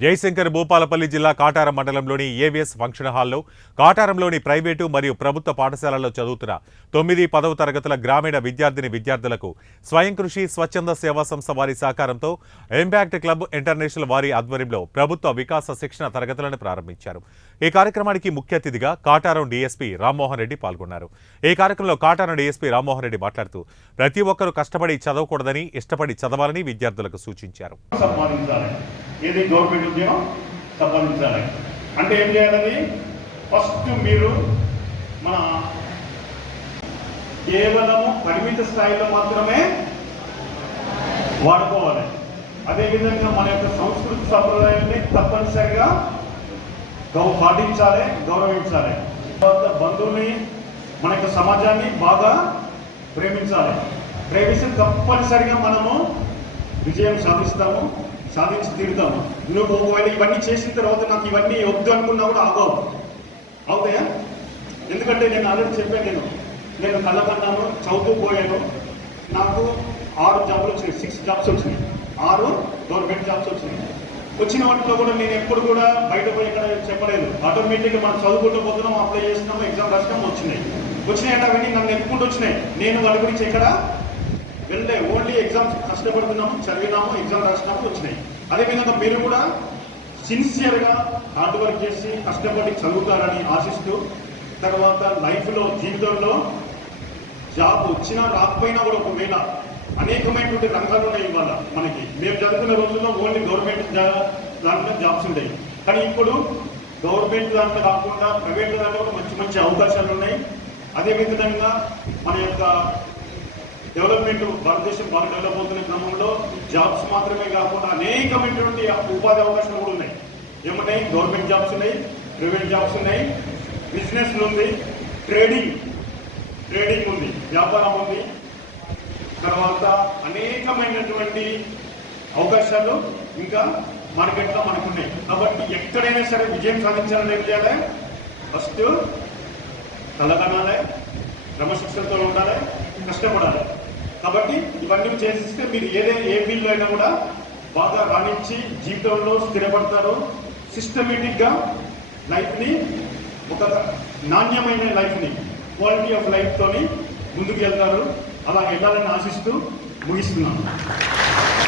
జయశంకర్ భూపాలపల్లి జిల్లా కాటారం మండలంలోని AVS function హాల్లో కాటారంలోని ప్రైవేటు మరియు ప్రభుత్వ పాఠశాలల్లో చదువుతున్న 9, 10వ తరగతుల గ్రామీణ విద్యార్థులకు స్వయం కృషి స్వచ్ఛంద సేవా సంస్థ వారి సహకారంతో ఇంపాక్ట్ క్లబ్ ఇంటర్నేషనల్ వారి ఆధ్వర్యంలో ప్రభుత్వ వికాస శిక్షణ తరగతులను ప్రారంభించారు. ఈ కార్యక్రమానికి ముఖ్య అతిథిగా కాటారం డీఎస్పీ రామ్మోహన్ రెడ్డి పాల్గొన్నారు. ఈ కార్యక్రమంలో కాటారం డీఎస్పీ రామ్మోహన్ రెడ్డి మాట్లాడుతూ ప్రతి ఒక్కరూ కష్టపడి చదవకూడదని ఇష్టపడి చదవాలని విద్యార్థులకు సూచించారు. ఏది గవర్నమెంట్ ఉద్యోగం సంపాదించాలి అంటే ఏం చేయాలని ఫస్ట్ మీరు మన కేవలము పరిమిత స్థాయిలో మాత్రమే వాడుకోవాలి. అదేవిధంగా మన యొక్క సంస్కృతి సంప్రదాయాన్ని తప్పనిసరిగా పాటించాలి, గౌరవించాలి. తర్వాత బంధువుని మన యొక్క సమాజాన్ని బాగా ప్రేమించాలి. ప్రేమిస్తే తప్పనిసరిగా మనము విజయం సాధించి తీరుతాము. నువ్వు ఒకవేళ ఇవన్నీ చేసిన తర్వాత నాకు ఇవన్నీ వద్దు అనుకున్నా కూడా అవుతాయా? ఎందుకంటే నేను ఆల్రెడీ చెప్పాను, నేను కళ్ళకన్నాను, చదువుతూ పోయాను. నాకు 6 జాబ్లు వచ్చినాయి, 6 జాబ్స్ వచ్చినాయి, 6 గవర్నమెంట్ జాబ్స్ వచ్చినాయి. వచ్చిన వాటిలో కూడా నేను ఎప్పుడు కూడా బయట పోయి ఎక్కడ చెప్పలేదు. ఆటోమేటిక్గా మనం చదువుకుంటూ పోతున్నాం, అప్లై చేస్తున్నాము, ఎగ్జామ్ రాసినాము, వచ్చినాయి అంటే అవన్నీ నన్ను ఎత్తుకుంటూ వచ్చినాయి. నేను వాళ్ళ గురించి ఎక్కడ వెళ్ళే ఓన్లీ ఎగ్జామ్స్ కష్టపడుతున్నాము, చదివినాము, ఎగ్జామ్ రాసినాము, వచ్చినాయి. అదేవిధంగా మీరు కూడా సిన్సియర్గా హార్డ్ వర్క్ చేసి కష్టపడి చదువుతారని ఆశిస్తూ, తర్వాత లైఫ్లో జీవితంలో జాబ్ వచ్చినా రాకపోయినా కూడా ఒకవేళ అనేకమైనటువంటి రంగాలు ఉన్నాయి. ఇవాళ మనకి మేము చదువుకున్న రోజుల్లో ఓన్లీ గవర్నమెంట్ దాంట్లో జాబ్స్ ఉంటాయి. కానీ ఇప్పుడు గవర్నమెంట్ దాంట్లో కాకుండా ప్రైవేట్ దాంట్లో కూడా మంచి మంచి అవకాశాలు ఉన్నాయి. అదేవిధంగా మన యొక్క డెవలప్మెంట్, భారతదేశం బాగా డెవలప్ అవుతున్న క్రమంలో జాబ్స్ మాత్రమే కాకుండా అనేకమైనటువంటి ఉపాధి అవకాశాలు కూడా ఉన్నాయి. ఏమున్నాయి? గవర్నమెంట్ జాబ్స్ ఉన్నాయి, ప్రైవేట్ జాబ్స్ ఉన్నాయి, బిజినెస్ ఉంది, ట్రేడింగ్ ఉంది, వ్యాపారం ఉంది. తర్వాత అనేకమైనటువంటి అవకాశాలు ఇంకా మార్కెట్లో మనకున్నాయి. కాబట్టి ఎక్కడైనా సరే విజయం సాధించాలని ఏం చేయాలి? ఫస్ట్ కలగనాలి, క్రమశిక్షణతో ఉండాలి, కష్టపడాలి. కాబట్టి ఇవన్నీ చేసిస్తే మీరు ఏ ఫీల్డ్లో అయినా కూడా బాగా రాణించి జీవితంలో స్థిరపడతారు. సిస్టమేటిక్గా లైఫ్ని, ఒక నాణ్యమైన లైఫ్ని, క్వాలిటీ ఆఫ్ లైఫ్తోని ముందుకు వెళ్తారు. అలా వెళ్ళాలని ఆశిస్తూ ముగిస్తున్నాను.